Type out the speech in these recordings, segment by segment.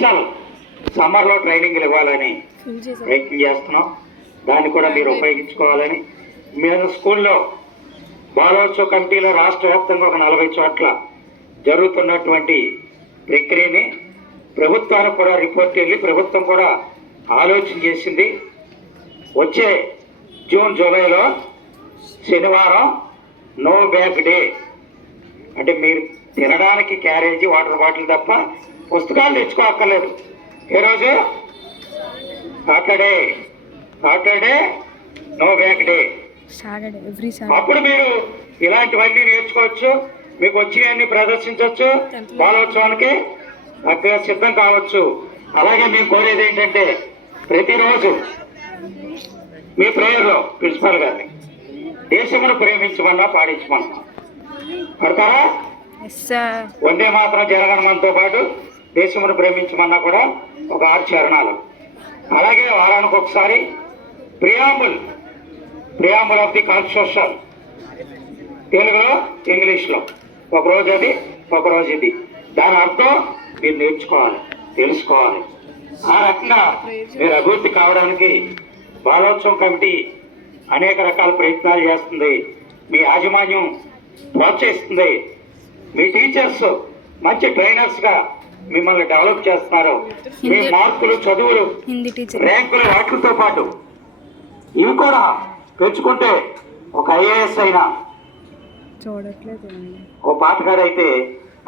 సంవత్సరాలు సమ్మర్లో ట్రైనింగ్లు ఇవ్వాలని ప్రయత్నం చేస్తున్నాం. దాన్ని కూడా మీరు ఉపయోగించుకోవాలని. మీరు స్కూల్లో బాలోత్సవ కమిటీలో రాష్ట్ర వ్యాప్తంగా ఒక 40 చోట్ల జరుగుతున్నటువంటి ప్రక్రియని ప్రభుత్వానికి కూడా రిపోర్ట్ వెళ్ళి ప్రభుత్వం కూడా ఆలోచన చేసింది. వచ్చే జూన్ జూలైలో శనివారం నో బ్యాగ్ డే, అంటే మీరు తినడానికి క్యారేజీ వాటర్ బాటిల్ తప్ప పుస్తకాలు తెచ్చుకోక్కర్లేదు. ఏ రోజు సాటర్డే నో బ్యాగ్ డే. అప్పుడు మీరు ఇలాంటివన్నీ నేర్చుకోవచ్చు, మీకు వచ్చినవన్నీ ప్రదర్శించవచ్చు, బాలోత్సవానికి చక్కగా సిద్ధం కావచ్చు. అలాగే మేము కోరేది ఏంటంటే ప్రతిరోజు మీ ప్రేయర్లో ప్రిన్సిపాల్ గారిని దేశమును ప్రేమించమన్నా పాడించమన్నా పడతారా? వందే మాత్రం జనగణమనతో పాటు దేశమును ప్రేమించమన్నా కూడా ఒక 6 చరణాలు. అలాగే వారానికి ఒకసారి ప్రియాంబుల్ ఆఫ్ ది కాన్స్టిట్యూషన్ తెలుగులో ఇంగ్లీష్లో ఒకరోజు అది ఒకరోజు ఇది. దాని అర్థం మీరు నేర్చుకోవాలి, తెలుసుకోవాలి. ఆ రకంగా మీరు అభివృద్ధి కావడానికి బాలోత్సవం కమిటీ అనేక రకాల ప్రయత్నాలు చేస్తుంది. మీ యాజమాన్యం ప్రోత్సహిస్తుంది. మీ టీచర్స్ మంచి ట్రైనర్స్గా మిమ్మల్ని డెవలప్ చేస్తున్నారు. మీ మార్కులు, చదువులు, ర్యాంకులు వాటితో పాటు ఇవి కూడా పెంచుకుంటే ఒక ఐఏఎస్ అయినా ఓ పాటగాడైతే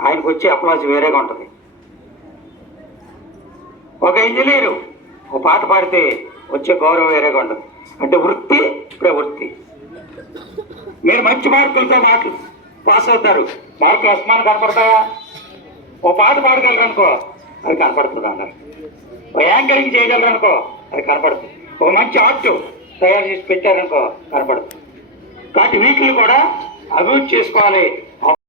ఆయనకు వచ్చే అప్లాజ్ వేరేగా ఉంటుంది. ఒక ఇంజనీరు ఓ పాట పాడితే వచ్చే గౌరవం వేరేగా ఉంటుంది. అంటే వృత్తి ప్రవృత్తి. మీరు మంచి మార్కులతో పాస్ అవుతారు, మార్కులు అస్మానం కనపడతాయా? ఓ పాట పాడగలరు అనుకో, అది కనపడుతుంది అన్నారు. ఓ యాంకరింగ్ చేయగలరు అనుకో, అది కనపడుతుంది. ఒక మంచి ఆర్ట్ తయారు చేసి పెట్టారనుకో, కనపడుతుంది. కాబట్టి వీటిని కూడా అభివృద్ధి చేసుకోవాలి.